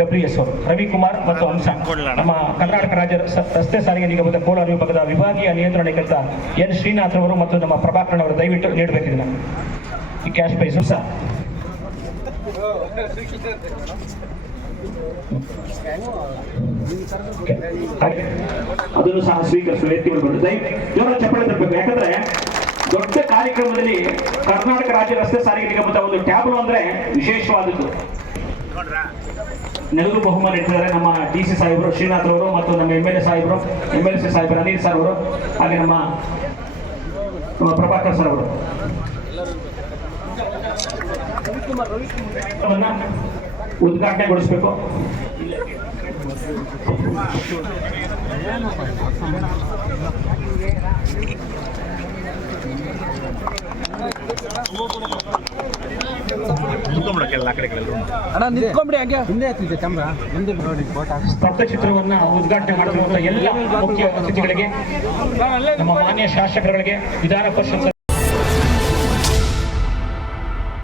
WS ಅವರು ರವಿಕುಮಾರ್ ಮತ್ತು ಹಂಸ. ನಮ್ಮ ಕರ್ನಾಟಕ ರಾಜ್ಯ ರಸ್ತೆ ಸಾರಿಗೆ ನಿಗಮದ ಕೋಲಾರ ವಿಭಾಗದ ವಿಭಾಗೀಯ ನಿಯಂತ್ರಣಕರ್ತ ಎನ್ ಶ್ರೀನಾಥ್ ಅವರು ಮತ್ತು ನಮ್ಮ ಪ್ರಭಾಕರನ್ ಅವರು ದಯವಿಟ್ಟು ನೀಡಬೇಕಿದೆ ಈ ಕ್ಯಾಶ್ ಪ್ರೈಸ್ ಸಹ. ಅದನ್ನು ಸಹ ಸ್ವೀಕರಿಸುವ ವ್ಯಕ್ತಿಗಳು ಜೋರ ಚಪ್ಪಳೆ ತರಬೇಕು. ಯಾಕಂದ್ರೆ ದೊಡ್ಡ ಕಾರ್ಯಕ್ರಮದಲ್ಲಿ ಕರ್ನಾಟಕ ರಾಜ್ಯ ರಸ್ತೆ ಸಾರಿಗೆ ನಿಗಮದ ಒಂದು ಟ್ಯಾಬ್ಲು ಅಂದ್ರೆ ವಿಶೇಷವಾದದ್ದು. ನೆಲ್ಲೂ ಬಹುಮಾನ ಇಟ್ಟಿದ್ದಾರೆ ನಮ್ಮ DC ಸಾಹೇಬರು ಶ್ರೀನಾಥ್ ಅವರು ಮತ್ತು ನಮ್ಮ MLA ಸಾಹೇಬರು MLC ಸಾಹೇಬರು ಅನಿಲ್ ಸರ್ ಅವರು, ಹಾಗೆ ನಮ್ಮ ಪ್ರಭಾಕರ್ ಸರ್ ಅವರು ಉದ್ಘಾಟನೆಗೊಳಿಸಬೇಕು. ಸ್ತಬ್ಧಚಿತ್ರವನ್ನ ಉದ್ಘಾಟನೆ ಮಾಡಿರುವಂತಹ ಎಲ್ಲ ಮುಖ್ಯ ಅತಿಥಿಗಳಿಗೆ, ನಮ್ಮ ಮಾನ್ಯ ಶಾಸಕರುಗಳಿಗೆ, ವಿಧಾನ ಪರಿಷತ್